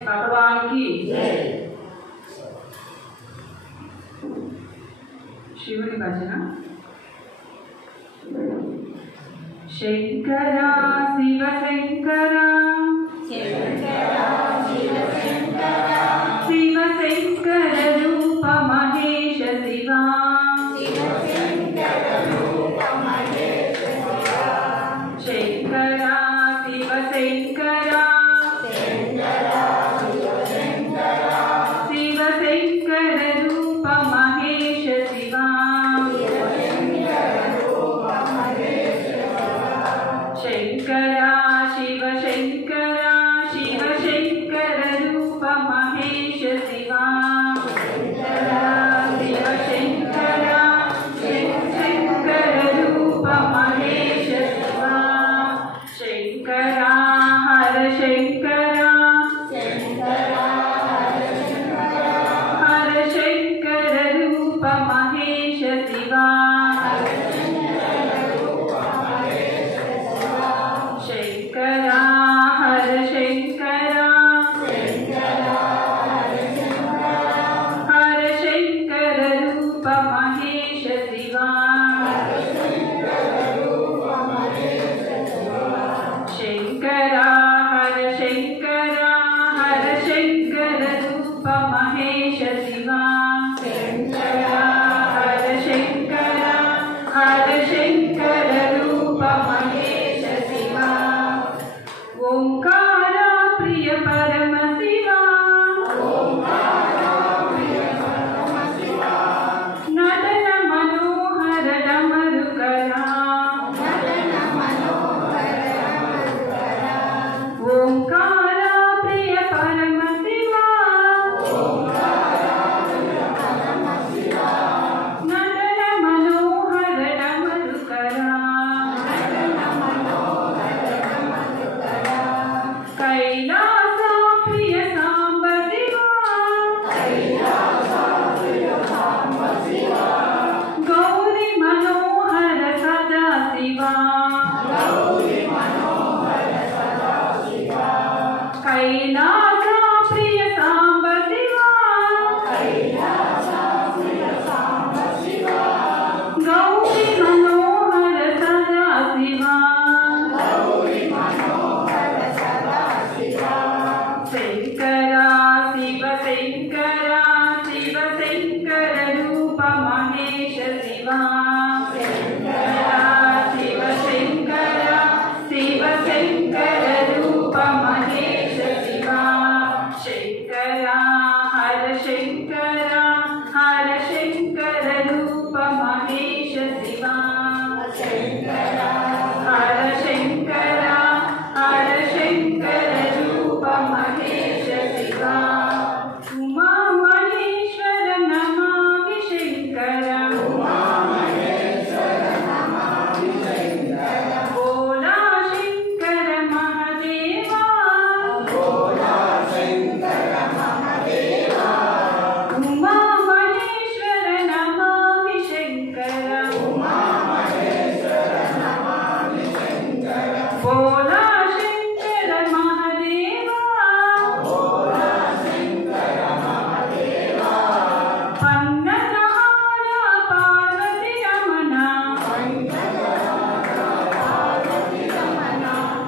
भगवान की शिवनी भजन शंकरा शिव शंकरा शिव शंकर रूप महेश शिवा शंकरा शिव शंकरा शिव शंकर रूप महेश शिवा शंकरा शिव शंकरा शिव शंकर रूप महेश शिवा शिव शंकरा शिव शंकर रूप महेश शिवा शंकरा हर शंकरा हर शंकर रूप महेश शिवा शंकरा हर शंकरा हर शंकर रूप महेश शिवा शंकरा हर शंकरा हर शंकर रूप महेश शिवा शंकरा हर शंकरा हर शंकर रूप महेश शिवा ओंकारा प्रिय परम शिवा नदन मनोहर डमरुकरा ओंकारा प्रिय परम शिवा नदन मनोहर डमरुकरा कैलास प्रिय सांब शिवा गौरी मनोहर सदा शिवा कैलास प्रिय सांब शिवा गौरी मनोहर सदा शिवा शंकरा शिव शंकरा शिव शंकर रूप महेश शिवा शंकरा शिव शंकरा शिव शंकर रूप महेश शिवा शंकरा हर शंकरा हर शंकर रूप महेश शिवा शंकरा हर शंकरा हर शंकर रूप महेश शिवा उमा महेश्वर नमामि शंकरा बोला शंकर महादेवा उमा महेश्वर नमामि शंकरा बोला शंकर महादेवा पन्ननहारा पार्वती रमणा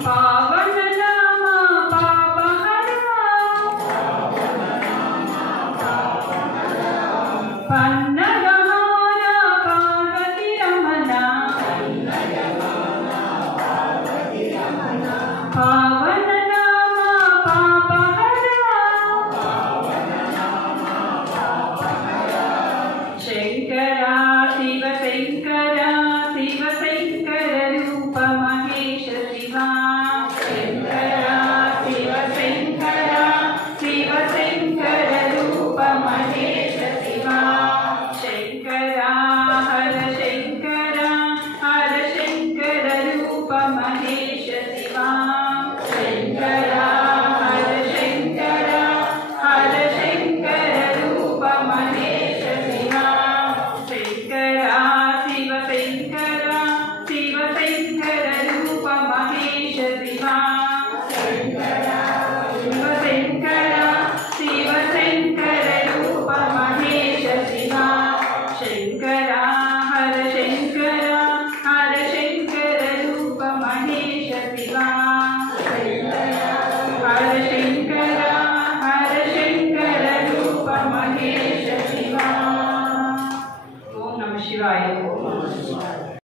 पावन नामा पापहरा पन्न